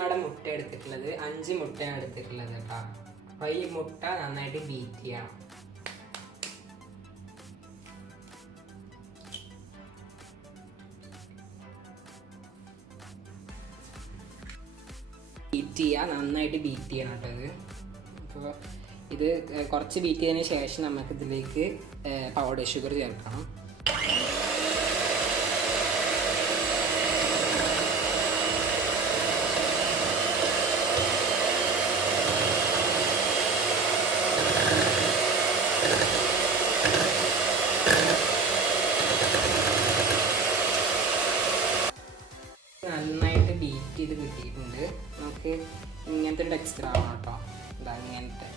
അവിടെ മുട്ട എടുത്തിട്ടുള്ളത് 5 മുട്ടയാണ് എടുത്തിട്ടുള്ളത് കേട്ടോ. അപ്പോൾ ഈ മുട്ട നന്നായിട്ട് ബീറ്റ് ചെയ്യണം. നന്നായിട്ട് ബീറ്റ് ചെയ്യണം കേട്ടോ ഇത്. അപ്പോൾ ഇത് കുറച്ച് ബീറ്റ് ചെയ്തതിന് ശേഷം നമുക്ക് ഇതിലേക്ക് പൗഡർ ഷുഗർ ചേർക്കണം. നന്നായിട്ട് ബീറ്റ് ചെയ്ത് കിട്ടിയിട്ടുണ്ട്. നമുക്ക് ഇങ്ങനത്തെ ടെക്സ്ചർ ആവണം കേട്ടോ. ഇതാ ഇങ്ങനത്തെ.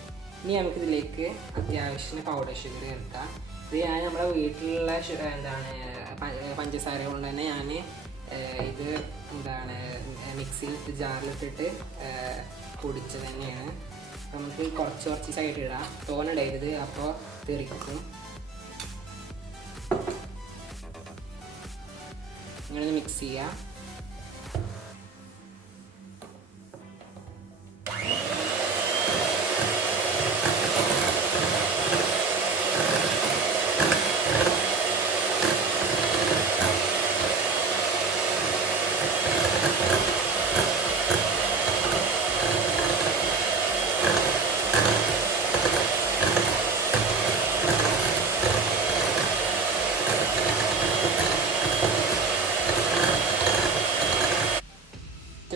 ഇനി നമുക്കിതിലേക്ക് അത്യാവശ്യത്തിന് പൗഡർ ഷുഗർ ചേർക്കാം. ഇത് ഞാൻ നമ്മുടെ വീട്ടിലുള്ള പഞ്ചസാര കൊണ്ട് തന്നെ ഞാൻ ഇത് മിക്സിയിൽ ജാറിലിട്ടിട്ട് പൊടിച്ചത് തന്നെയാണ്. നമുക്ക് കുറച്ച് സൈഡ് ഇടാം, തോനിടരുത്, അപ്പോൾ തെറിക്കും. ഇങ്ങനെ മിക്സ് ചെയ്യാം.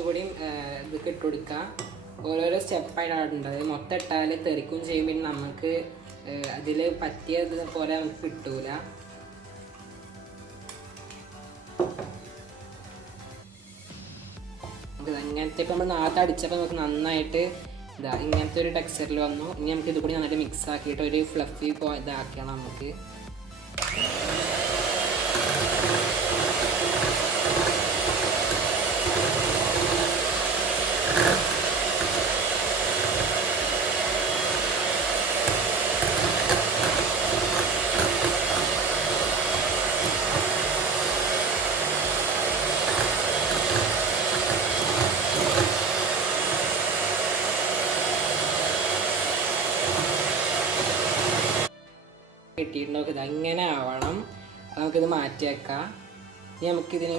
കൂടിയും ഇതൊക്കെ ഇട്ട് കൊടുക്കാം. ഓരോരോ സ്റ്റെപ്പായിട്ടാണ് ഇടേണ്ടത്. മൊത്തം ഇട്ടാൽ തെറിക്കും ചെയ്യും, പിന്നെ നമുക്ക് അതിൽ പറ്റിയത് പോലെ നമുക്ക് കിട്ടൂല. ഇങ്ങനത്തെ ഇപ്പം നമ്മൾ നാളത്തെ അടിച്ചപ്പോൾ നമുക്ക് നന്നായിട്ട് ഇങ്ങനത്തെ ഒരു ടെക്സ്ചറിൽ വന്നു. ഇനി നമുക്ക് ഇത് കൂടി നന്നായിട്ട് മിക്സ് ആക്കിയിട്ട് ഒരു ഫ്ലഫി ഇതാക്കണം നമുക്ക്. കിട്ടിയിട്ടുണ്ടോ? ഇതങ്ങനെ ആവണം. നമുക്കിത് മാറ്റി വെക്കാം. ഇനി നമുക്കിതിന്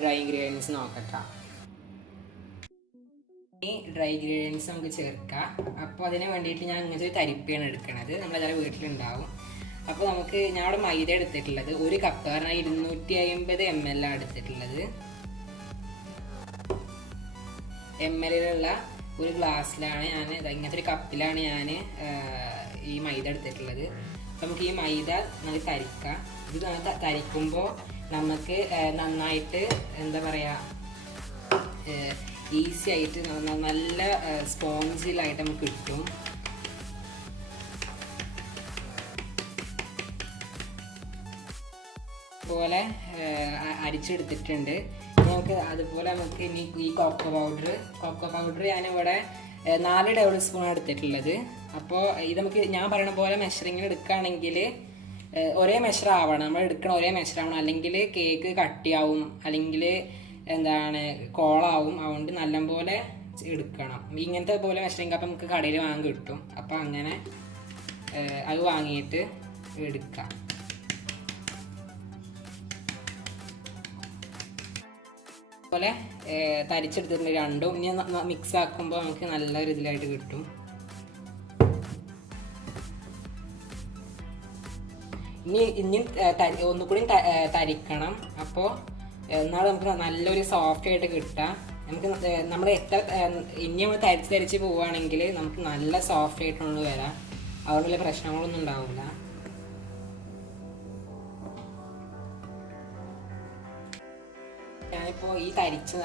ഡ്രൈ ഇൻഗ്രീഡിയൻസ് നോക്കാം. ഈ ഡ്രൈ ഇൻഗ്രീഡിയൻസ് നമുക്ക് ചേർക്കാം. അപ്പോൾ അതിന് വേണ്ടിയിട്ട് ഞാൻ ഇങ്ങനത്തെ ഒരു തരിപ്പയാണ് എടുക്കുന്നത്. നമ്മളെല്ലാവരും വീട്ടിലുണ്ടാവും. അപ്പോൾ ഞാൻ അവിടെ മൈദ എടുത്തിട്ടുള്ളത് 1 കപ്പ്, കാരണം 250 ml എടുത്തിട്ടുള്ളത്. ml ഒരു ഗ്ലാസ്സിലാണ് ഞാൻ, ഇങ്ങനത്തെ ഒരു കപ്പിലാണ് ഞാൻ ഈ മൈദ എടുത്തിട്ടുള്ളത്. നമുക്ക് ഈ മൈദ നമുക്ക് തരിക്കാം. ഇത് തരിക്കുമ്പോൾ നമുക്ക് നന്നായിട്ട് ഈസി ആയിട്ട് നല്ല സ്പോഞ്ചിലായിട്ട് നമുക്ക് കിട്ടും. പോലെ അരിച്ചെടുത്തിട്ടുണ്ട്. അതുപോലെ നമുക്ക് ഇനി ഈ കൊക്കോ പൗഡർ ഞാനിവിടെ 4 ടേബിൾ സ്പൂൺ എടുത്തിട്ടുള്ളത്. അപ്പോൾ ഇത് ഞാൻ പറയുന്ന പോലെ മെഷറിങ്ങിന് എടുക്കുകയാണെങ്കിൽ ഒരേ മെഷർ ആവണം, നമ്മൾ എടുക്കണം ഒരേ മെഷർ ആവണം, അല്ലെങ്കിൽ കേക്ക് കട്ടിയാവും, അല്ലെങ്കിൽ കോളാവും. അതുകൊണ്ട് നല്ലപോലെ എടുക്കണം. ഇങ്ങനത്തെ പോലെ മെഷറിങ് അപ്പം നമുക്ക് കടയിൽ വാങ്ങി കിട്ടും. അപ്പോൾ അങ്ങനെ അത് വാങ്ങിയിട്ട് എടുക്കാം. അതുപോലെ തരിച്ചെടുത്തിട്ടുണ്ട് രണ്ടും. ഇനി മിക്സ് ആക്കുമ്പോൾ നമുക്ക് നല്ലൊരു ഇതിലായിട്ട് കിട്ടും. ഇനി ഒന്നുകൂടി തരിക്കണം. അപ്പോൾ എന്നാൽ നമുക്ക് നല്ലൊരു സോഫ്റ്റ് ആയിട്ട് കിട്ടാം. നമുക്ക് നമ്മൾ ഇനി നമ്മൾ തരിച്ച് പോവുകയാണെങ്കിൽ നമുക്ക് നല്ല സോഫ്റ്റ് ആയിട്ടുള്ള വരാം. അതുകൊണ്ടുള്ള പ്രശ്നങ്ങളൊന്നും ഉണ്ടാവില്ല. ഞാനിപ്പോൾ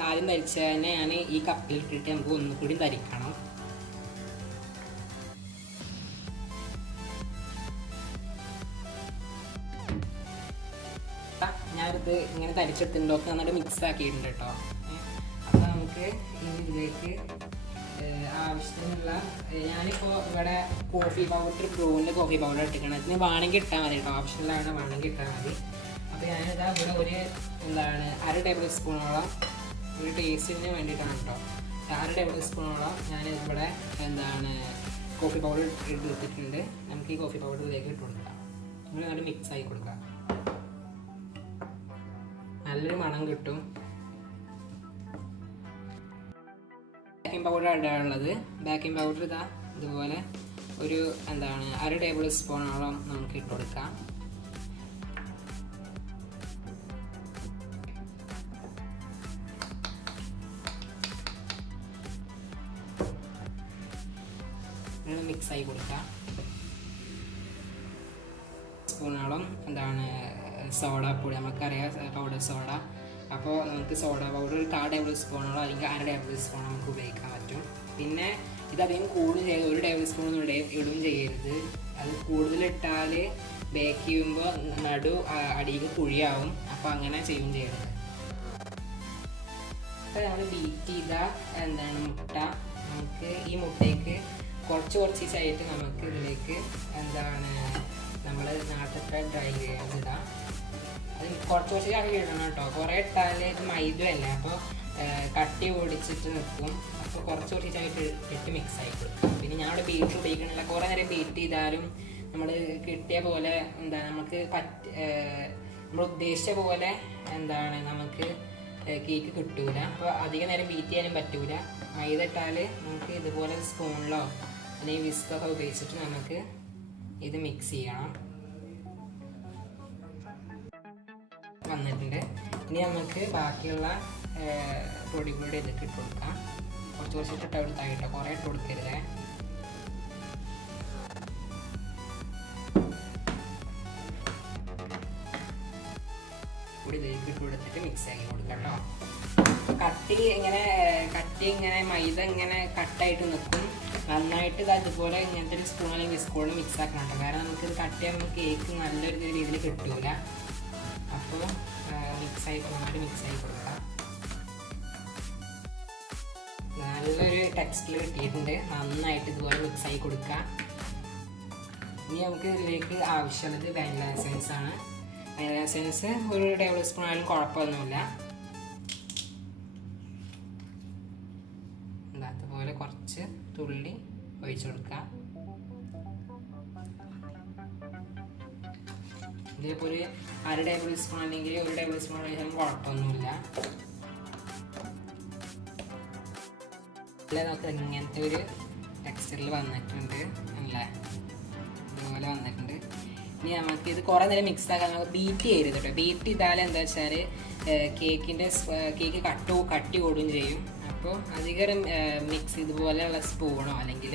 ആദ്യം തരിച്ചതിനെ ഞാൻ ഈ കപ്പിലിട്ടിട്ട് നമുക്ക് ഒന്നുകൂടി തരിക്കണം. ഞാനിത് ഇങ്ങനെ തരിച്ചെടുത്തിട്ടുണ്ടോ നന്നായിട്ട് മിക്സ് ആക്കിയിട്ടുണ്ട് കേട്ടോ. അപ്പോൾ നമുക്ക് ഇതിലേക്ക് ആവശ്യത്തിനുള്ള ഞാനിപ്പോൾ ഇവിടെ കോഫി പൗഡർ ബ്രൂവിൻ്റെ കോഫി പൗഡർ ഇട്ടിക്കണം. ഇതിന് വേണമെങ്കിൽ ഇട്ടാൽ മതി കേട്ടോ, ഓപ്ഷനിലാണ്, വേണമെങ്കിൽ ഇട്ടാൽ മതി. അപ്പോൾ ഞാനിതാ ഇവിടെ ഒരു അര ടേബിൾ സ്പൂണോളം ഒരു ടേസ്റ്റിന് വേണ്ടിയിട്ടാണ് കേട്ടോ, അര ടേബിൾ സ്പൂണോളം ഞാൻ ഇവിടെ കോഫി പൗഡർ എടുത്തിട്ടുണ്ട്. നമുക്ക് ഈ കോഫി പൗഡർ ഇതിലേക്ക് ഇട്ട് കൊടുക്കാം. നമ്മൾ നല്ല മിക്സ് ആക്കി കൊടുക്കാം. നല്ലൊരു മണം കിട്ടും. ബേക്കിംഗ് പൗഡർ ഇടാനുള്ളത്, ബേക്കിംഗ് പൗഡർ ഇതാ ഇതുപോലെ ഒരു അര ടേബിൾ സ്പൂണോളം നമുക്ക് ഇട്ട് കൊടുക്കാം. മിക്സ് ആയി കൊടുക്കാം. സ്പൂണോളം സോഡാപ്പൊടി, നമുക്കറിയാം പൗഡർ സോഡ. അപ്പോൾ നമുക്ക് സോഡ പൗഡർ ഒരു 1/4 ടേബിൾ സ്പൂണോളം അല്ലെങ്കിൽ അര ടേബിൾ സ്പൂൺ നമുക്ക് ഉപയോഗിക്കാൻ പറ്റും. പിന്നെ ഇതധികം കൂടുതൽ ചെയ്ത് 1 ടേബിൾ സ്പൂൺ ഇടുകയും ചെയ്യരുത്. അത് കൂടുതലിട്ടാൽ ബേക്ക് ചെയ്യുമ്പോൾ അടിയിൽ കുഴിയാവും. അപ്പോൾ അങ്ങനെ ചെയ്യുകയും ചെയ്യരുത്. അപ്പോൾ നമ്മൾ ബീറ്റ് ചെയ്ത മുട്ട, നമുക്ക് ഈ മുട്ടയ്ക്ക് കുറച്ചായിട്ട് നമുക്ക് ഇതിലേക്ക് നമ്മൾ നാട്ടിലത്തെ ഡ്രൈ ഇൻഗ്രീഡിയൻസ് ഇടാം. അത് കുറച്ചാക്കി ഇടണം കേട്ടോ. കുറേ ഇട്ടാൽ ഇത് മൈദയല്ലേ, അപ്പോൾ കട്ടി ഓടിച്ചിട്ട് നിൽക്കും. അപ്പോൾ കുറച്ചായിട്ട് ഇട്ട് മിക്സ് ആയി കൊടുക്കും. പിന്നെ ഞാൻ ഇവിടെ ബീറ്റ് ഉപയോഗിക്കണില്ല. കുറേ നേരം ബീറ്റ് ചെയ്താലും നമ്മൾ കിട്ടിയ പോലെ നമുക്ക് നമ്മൾ ഉദ്ദേശിച്ച പോലെ നമുക്ക് കേക്ക് കിട്ടൂല. അപ്പോൾ അധികം നേരം ബീറ്റ് ചെയ്യാനും പറ്റൂല. മൈദ ഇട്ടാൽ നമുക്ക് ഇതുപോലെ സ്പൂണിലോ അല്ലെങ്കിൽ വിസ്കൊക്കെ ഉപയോഗിച്ചിട്ട് നമുക്ക് ഇത് മിക്സ് ചെയ്യണം. വന്നിട്ടുണ്ട്. ഇനി നമുക്ക് ബാക്കിയുള്ള പൊടി ഇതിലേക്ക് ഇട്ട് കൊടുക്കാം. കുറച്ചിട്ട് ഇട്ട് കൊടുത്തായിട്ടോ, കുറേ ഇട്ട് കൊടുക്കരുതേ. പൊടി ഇതിലേക്ക് ഇട്ട് കൊടുത്തിട്ട് മിക്സ് ആക്കി കൊടുക്കാം കേട്ടോ. കട്ടി ഇങ്ങനെ മൈദ ഇങ്ങനെ കട്ടായിട്ട് നിൽക്കും. നന്നായിട്ട് അതുപോലെ ഇങ്ങനത്തെ ഒരു സ്പൂൺ അല്ലെങ്കിൽ വിസ്കോട് മിക്സ് ആക്കണം കേട്ടോ. കാരണം നമുക്കിത് കട്ടിയാകുമ്പോൾ കേക്ക് നല്ലൊരു രീതിയിൽ കിട്ടൂല. അപ്പോൾ നന്നായിട്ട് മിക്സ് ആയി കൊടുക്കാം. നല്ലൊരു ടെക്സ്ചർ കിട്ടിയിട്ടുണ്ട്. നന്നായിട്ട് ഇതുപോലെ മിക്സ് ആയി കൊടുക്കാം. ഇനി നമുക്ക് ഇതിലേക്ക് ആവശ്യമുള്ളത് വാനില എസൻസ് ആണ്. വാനില എസൻസ് 1 ടേബിൾ സ്പൂൺ ആയാലും കുഴപ്പമൊന്നുമില്ല. അതുപോലെ കുറച്ച് തുള്ളി ഒഴിച്ചു കൊടുക്കാം. ഇതിലിപ്പോൾ ഒരു അര ടേബിൾ സ്പൂൺ അല്ലെങ്കിൽ 1 ടേബിൾ സ്പൂൺ ഒഴിച്ചാലും കുഴപ്പമൊന്നുമില്ല. നമുക്ക് ഇങ്ങനത്തെ ഒരു ടെക്സ്ചറിൽ വന്നിട്ടുണ്ട് അല്ലേ, ഇതുപോലെ വന്നിട്ടുണ്ട്. ഇനി നമുക്ക് ഇത് കുറേ നേരം മിക്സ് ആക്കാൻ നമുക്ക് ബീറ്റ് ചെയ്യരുത് കേട്ടോ. ബീറ്റ് ചെയ്താൽ എന്താ വെച്ചാൽ കേക്ക് കട്ടി കൂടുകയും ചെയ്യും. അപ്പോൾ അധികം മിക്സ് ഇതുപോലെയുള്ള സ്പൂണോ അല്ലെങ്കിൽ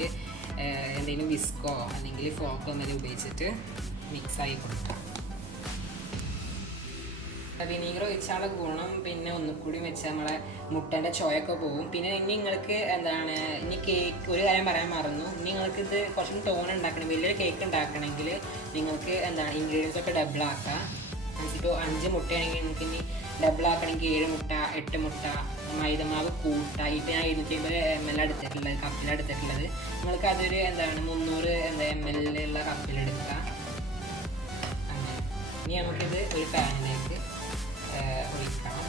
എന്തെങ്കിലും വിസ്കോ അല്ലെങ്കിൽ ഫോക്കോ എന്തെങ്കിലും ഉപയോഗിച്ചിട്ട് മിക്സായി കൊടുക്കാം. വിനീഗർ ഒഴിച്ചാലുള്ള ഗുണം പിന്നെ ഒന്നുകൂടി വെച്ചാൽ നമ്മളെ മുട്ടൻ്റെ ചോയൊക്കെ പോകും. പിന്നെ ഇനി നിങ്ങൾക്ക് ഇനി കേക്ക് ഒരു കാര്യം പറയാൻ മറന്നു. ഇനി നിങ്ങൾക്ക് ഇത് കുറച്ചും ടോൺ ഉണ്ടാക്കണം, വലിയൊരു കേക്ക് ഉണ്ടാക്കണമെങ്കിൽ നിങ്ങൾക്ക് ഇൻഗ്രീഡിയൻസ് ഒക്കെ ഡബിൾ ആക്കാം. ഇപ്പോൾ 5 മുട്ടയാണെങ്കിൽ നിങ്ങൾക്ക് ഇനി ഡബിൾ ആക്കണമെങ്കിൽ 7 മുട്ട 8 മുട്ട മൈദമാവ് കൂട്ടായിട്ട് ഞാൻ 250 ml എടുത്തിട്ടുള്ളത്, കപ്പിലെടുത്തിട്ടുള്ളത്. നിങ്ങൾക്ക് അതൊരു 300 ml ഉള്ള കപ്പിലെടുക്കുക. അങ്ങനെ ഇനി നമുക്കിത് ഒരു പാനിലേക്ക് ഒഴിക്കണം.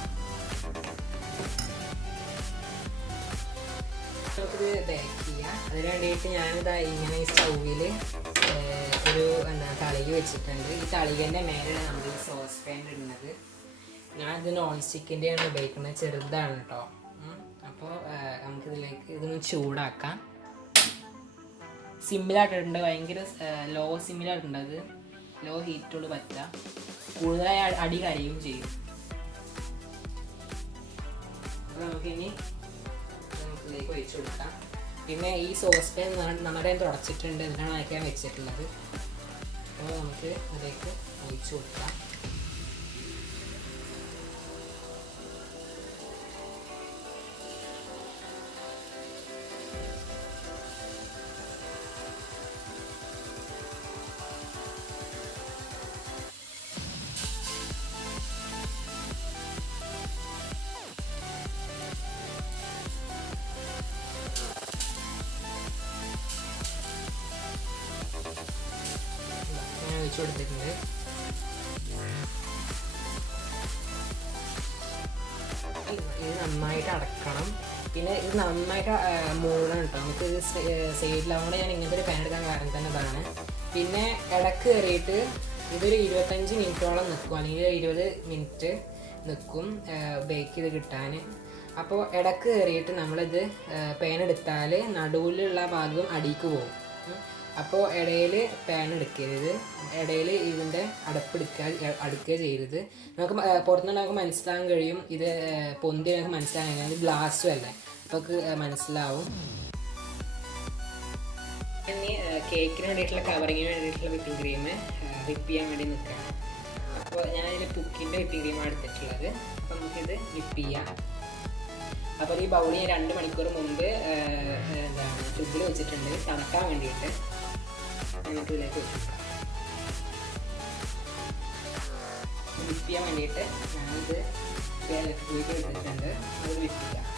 നമുക്കിത് ബേക്ക് ചെയ്യാം. അതിന് വേണ്ടിയിട്ട് ഞാനിതാ ഇങ്ങനെ ഈ സ്റ്റൗവിൽ ഒരു തളിക വെച്ചിട്ടുണ്ട്. ഈ തളികൻ്റെ മേലെയാണ് നമ്മൾ ഈ സോസ് പാൻ ഇടുന്നത്. ഞാനിത് നോൺ സ്റ്റിക്കിൻ്റെയാണ് ഉപയോഗിക്കുന്നത്, ചെറുതാണ് കേട്ടോ. അപ്പോൾ നമുക്കിതിലേക്ക് ഇതൊന്ന് ചൂടാക്കാം. സിമ്മിലായിട്ടുണ്ട്, ഭയങ്കര ലോ സിമ്മിലായിട്ടുണ്ട്. അത് ലോ ഹീറ്റോട് പറ്റുക, കൂടുതലായി അടി കരിയും ചെയ്യും. അപ്പോൾ നമുക്കിനി ഇതിലേക്ക് ഒഴിച്ചു കൊടുക്കാം. പിന്നെ ഈ സോസ് പാൻ നമ്മുടെ തുടച്ചിട്ടുണ്ട്, ഇതിനാണ് അയക്കാൻ വെച്ചിട്ടുള്ളത്. അപ്പോൾ നമുക്ക് ഇതിലേക്ക് ഒഴിച്ചു കൊടുക്കാം. ഒഴിച്ചു കൊടുത്തിട്ടുണ്ട്. ഇത് നന്നായിട്ട് അടക്കണം. പിന്നെ ഇത് നന്നായിട്ട് മൂടണം കേട്ടോ. നമുക്ക് ഇത് സൈഡിലാവുകൊണ്ട് ഞാൻ ഇങ്ങനത്തെ ഒരു പാൻ എടുക്കാൻ കാരണം തന്നെ അതാണ്. പിന്നെ ഇടക്ക് കയറിയിട്ട് ഇതൊരു 25 മിനിറ്റോളം നിൽക്കും, അല്ലെങ്കിൽ 20 മിനിറ്റ് നിൽക്കും ബേക്ക് ചെയ്ത് കിട്ടാൻ. അപ്പോൾ ഇടക്ക് കയറിയിട്ട് നമ്മളിത് പാൻ എടുത്താൽ നടുവിലുള്ള ഭാഗം അടിക്ക് പോകും. അപ്പോൾ ഇടയിൽ പാൻ എടുക്കരുത്, ഇടയിൽ ഇതിൻ്റെ അടുക്കുക ചെയ്യരുത്. നമുക്ക് പുറത്തുനിന്ന് നമുക്ക് മനസ്സിലാകാൻ കഴിയും, ഇത് പൊന്തി നമുക്ക് മനസ്സിലാകാൻ കഴിയും, ഇത് ഗ്ലാസ്സും അല്ലേ, അപ്പോൾ മനസ്സിലാവും. ഇനി കേക്കിന് വേണ്ടിയിട്ടുള്ള കവറിങ്ങിന് വേണ്ടിയിട്ടുള്ള വിപ്പിംഗ് ക്രീം വിപ്പ് ചെയ്യാൻ വേണ്ടി നിൽക്കുകയാണ്. അപ്പോൾ ഞാനതിൽ പുക്കിൻ്റെ വിപ്പിംഗ് ക്രീമാണ് എടുത്തിട്ടുള്ളത്. അപ്പോൾ നമുക്കിത് വിപ്പ് ചെയ്യാം. അപ്പോൾ ഈ ബൗൾ ഞാൻ 2 മണിക്കൂർ മുമ്പ് ഫ്രിഡ്ജിൽ വെച്ചിട്ടുണ്ട് തണുക്കാൻ വേണ്ടിയിട്ട്. നമുക്ക് ഇതിലേക്ക് വെച്ചിട്ടാം വിപ്പ് ചെയ്യാൻ വേണ്ടിയിട്ട് ഞാനിത് ഇലക്ട്രിക് എടുത്തിട്ടുണ്ട്. അത് വിപ്പ് ചെയ്യാം.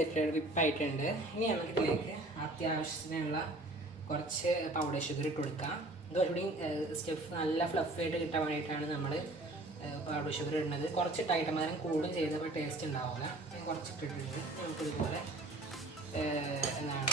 ഓക്കെ, വിപ്പായിട്ടുണ്ട്. ഇനി നമുക്ക് ഇതിലേക്ക് അത്യാവശ്യത്തിനുള്ള കുറച്ച് പൗഡർ ഷുഗർ ഇട്ട് കൊടുക്കാം. ഇത് ഒന്നുകൂടി സ്റ്റെഫ് നല്ല ഫ്ലഫി ആയിട്ട് കിട്ടാൻ വേണ്ടിയിട്ടാണ് നമ്മൾ പൗഡർ ഷുഗർ ഇടുന്നത്. കുറച്ച് ഇട്ടായിട്ട് മധുരം കൂടും ചെയ്തപ്പോൾ ടേസ്റ്റ് ഉണ്ടാവില്ല. കുറച്ച് ഇട്ടിട്ടുണ്ട്. നമുക്ക് ഇതുപോലെ എന്താണ്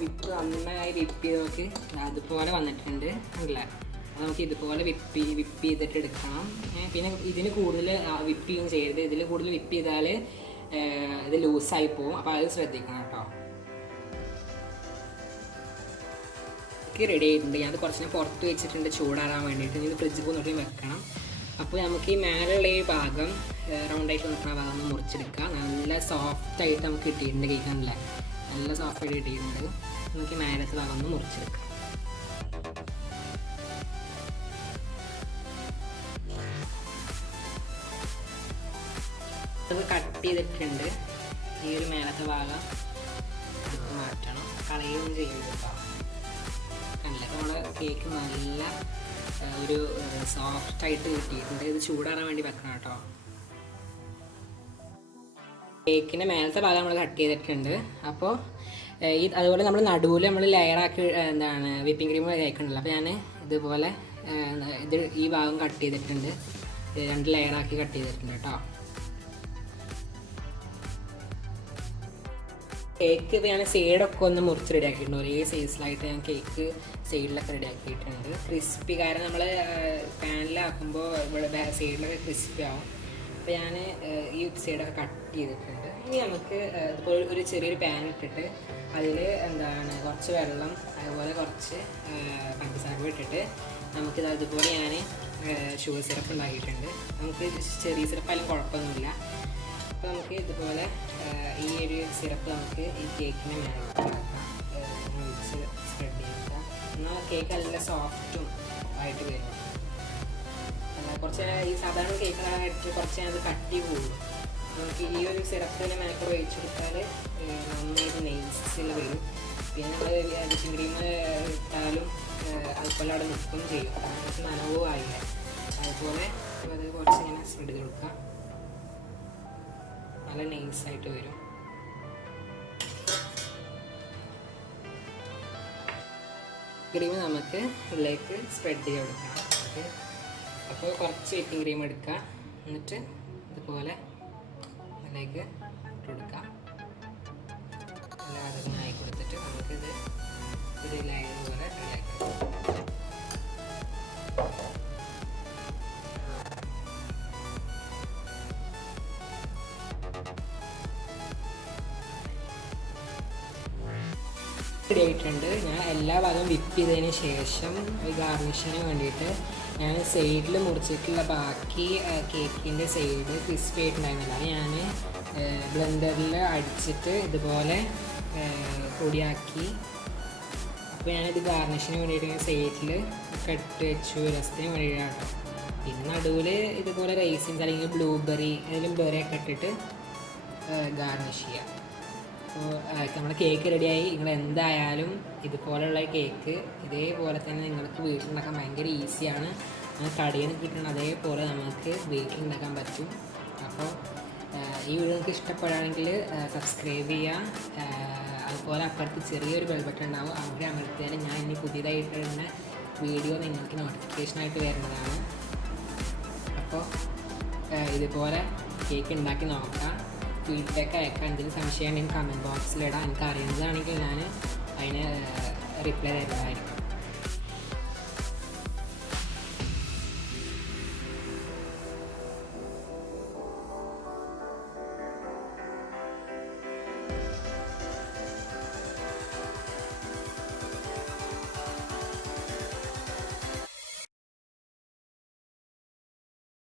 വിപ്പ് നന്നായി വിപ്പ് ചെയ്ത് നോക്കി അതുപോലെ വന്നിട്ടുണ്ട് അല്ലേ. നമുക്ക് ഇതുപോലെ വിപ്പ് ചെയ്തിട്ട് എടുക്കണം. പിന്നെ ഇതിന് കൂടുതൽ വിപ്പ് ചെയ്യും ചെയ്യരുത്. ഇതിൽ കൂടുതൽ വിപ്പ് ചെയ്താൽ ഇത് ലൂസായി പോവും. അപ്പോൾ അത് ശ്രദ്ധിക്കണം കേട്ടോ. റെഡി ആയിട്ടുണ്ട്. ഞാൻ അത് കുറച്ച് പുറത്ത് വെച്ചിട്ടുണ്ട് ചൂടാറാൻ വേണ്ടിയിട്ട്. ഇത് ഫ്രിഡ്ജിൽ കൊണ്ടിട്ട് വെക്കണം. അപ്പോൾ നമുക്ക് ഈ മേലുള്ള ഈ ഭാഗം റൗണ്ടായിട്ട് നിൽക്കുന്ന ഭാഗം ഒന്ന് മുറിച്ചെടുക്കാം. നല്ല സോഫ്റ്റായിട്ട് നമുക്ക് കിട്ടിയിട്ടുണ്ട്. കേൾക്കാനല്ലേ, നല്ല സോഫ്റ്റായിട്ട് കിട്ടിയിട്ടുണ്ട്. നമുക്ക് ഈ മേലത്തെ ഭാഗം ഒന്ന് മുറിച്ചെടുക്കാം. അത് കട്ട് ചെയ്തിട്ടുണ്ട്. ഈ ഒരു മേലത്തെ ഭാഗം എടുത്ത് മാറ്റണം, കളയുകയും ചെയ്യരുത് കേട്ടോ. കണ്ടില്ല, നമ്മുടെ കേക്ക് നല്ല ഒരു സോഫ്റ്റായിട്ട് കിട്ടിയിട്ടുണ്ട്. ഇത് ചൂടാറാൻ വേണ്ടി വെക്കണം കേട്ടോ. കേക്കിൻ്റെ മേലത്തെ ഭാഗം നമ്മൾ കട്ട് ചെയ്തിട്ടുണ്ട്. അപ്പോൾ അതുപോലെ നമ്മൾ നടുവിൽ നമ്മൾ ലെയറാക്കി വിപ്പിംഗ് ക്രീം കഴിക്കണമല്ലോ. അപ്പോൾ ഞാൻ ഇതുപോലെ ഈ ഭാഗം കട്ട് ചെയ്തിട്ടുണ്ട്. 2 ലെയറാക്കി കട്ട് ചെയ്തിട്ടുണ്ട് കേട്ടോ. കേക്ക് ഇപ്പോൾ ഞാൻ സൈഡൊക്കെ ഒന്ന് മുറിച്ച് റെഡിയാക്കിയിട്ടുണ്ട്. ഒരേ സൈസിലായിട്ട് ഞാൻ കേക്ക് സൈഡിലൊക്കെ റെഡിയാക്കിയിട്ടുണ്ട്. ക്രിസ്പി, കാരണം നമ്മൾ പാനിലാക്കുമ്പോൾ ഇവിടെ സൈഡിലൊക്കെ ക്രിസ്പി ആവും. അപ്പോൾ ഞാൻ ഈ സൈഡൊക്കെ കട്ട് ചെയ്തിട്ടുണ്ട്. ഇനി നമുക്ക് ഇപ്പോൾ ഒരു ചെറിയൊരു പാൻ ഇട്ടിട്ട് അതിൽ കുറച്ച് വെള്ളം, അതുപോലെ കുറച്ച് പഞ്ചസാര ഇട്ടിട്ട് നമുക്കിത് അതുപോലെ ഞാൻ ഷുഗർ സിറപ്പ് ഉണ്ടാക്കിയിട്ടുണ്ട്. നമുക്ക് ചെറിയ സിറപ്പായാലും കുഴപ്പമൊന്നുമില്ല. അപ്പോൾ നമുക്ക് ഇതുപോലെ ഈ ഒരു സിറപ്പ് നമുക്ക് ഈ കേക്കിന് മേലെ ഒഴിച്ച് സ്പ്രെഡ് ചെയ്യിക്കാം. എന്നാൽ കേക്ക് നല്ല സോഫ്റ്റും ആയിട്ട് വരും. കുറച്ച് ഈ സാധാരണ കേക്കിനായിട്ട് കുറച്ച് അത് കട്ടി പോകും. നമുക്ക് ഈ ഒരു സിറപ്പിന് മേൽക്കൂടെ ഒഴിച്ചു കൊടുത്താൽ നന്നായിട്ട് നെയ്സിൽ വരും. പിന്നെ നമ്മൾ വിപ്പിംഗ് ക്രീം ഇട്ടാലും അതുപോലെ അവിടെ നിൽക്കുകയും ചെയ്യും. കുറച്ച് നനവും ആയില്ല. അതുപോലെ അത് കുറച്ച് ഇങ്ങനെ സ്പ്രെഡ് ചെയ്ത് കൊടുക്കാം. നല്ല നൈസായിട്ട് വരും. ക്രീം നമുക്ക് ഇതിലേക്ക് സ്പ്രെഡ് ചെയ്ത് കൊടുക്കാം. ഓക്കെ, അപ്പോൾ കുറച്ച് വിപ്പിംഗ് ക്രീം എടുക്കുക. എന്നിട്ട് ഇതുപോലെ അതിലേക്ക് ഇട്ട് കൊടുക്കാം. എല്ലാവരും ആയി കൊടുത്തിട്ട് നമുക്കിത് ഇതിലായതുപോലെ റെഡിയാക്കി കൊടുക്കാം. റെഡി ആയിട്ടുണ്ട്. ഞാൻ എല്ലാ ഭാഗവും വിപ്പ് ചെയ്തതിന് ശേഷം ഈ ഗാർണിഷിന് വേണ്ടിയിട്ട് ഞാൻ സൈഡിൽ മുറിച്ചിട്ടുള്ള ബാക്കി കേക്കിൻ്റെ സൈഡ് ക്രിസ്പി ആയിട്ടുണ്ടായിരുന്നില്ല. അത് ഞാൻ ബ്ലെൻഡറിൽ അടിച്ചിട്ട് ഇതുപോലെ പൊടിയാക്കി. അപ്പോൾ ഞാനിത് ഗാർണിഷിന് വേണ്ടിയിട്ട് സൈഡിൽ കട്ട് വെച്ചു, രസത്തിന് വേണ്ടിയിട്ടാണ്. പിന്നെ നടുവിൽ ഇതുപോലെ റൈസിൻസ് അല്ലെങ്കിൽ ബ്ലൂബെറി ഏതെങ്കിലും ബെറിയൊക്കെ ഇട്ടിട്ട് ഗാർണിഷ് ചെയ്യാം. അപ്പോൾ നമ്മുടെ കേക്ക് റെഡിയായി. നിങ്ങൾ എന്തായാലും ഇതുപോലെയുള്ള കേക്ക് ഇതേപോലെ തന്നെ നിങ്ങൾക്ക് വീട്ടിലുണ്ടാക്കാൻ ഭയങ്കര ഈസിയാണ്. കടയിൽ നിന്ന് കിട്ടുന്ന അതേപോലെ നമുക്ക് വീട്ടിലുണ്ടാക്കാൻ പറ്റും. അപ്പോൾ ഈ വീഡിയോ നിങ്ങൾക്ക് ഇഷ്ടപ്പെടുകയാണെങ്കിൽ സബ്സ്ക്രൈബ് ചെയ്യുക. അതുപോലെ അപ്പുറത്ത് ചെറിയൊരു ബെൽ ബട്ടൺ ഉണ്ടാവും, അവിടെ അമർത്തിയാൽ ഞാൻ ഇനി പുതിയതായിട്ടുള്ള വീഡിയോ നിങ്ങൾക്ക് നോട്ടിഫിക്കേഷനായിട്ട് വരുന്നതാണ്. അപ്പോൾ ഇതുപോലെ കേക്ക് ഉണ്ടാക്കി നോക്കാം. ഫീഡ്ബാക്ക് അയക്കാം. എന്തെങ്കിലും സംശയം ഉണ്ടെങ്കിൽ കമൻറ്റ് ബോക്സിലിടാം. എനിക്ക് അറിയുന്നതാണെങ്കിൽ ഞാൻ അതിന് റിപ്ലൈ തരുന്നതായിരിക്കും.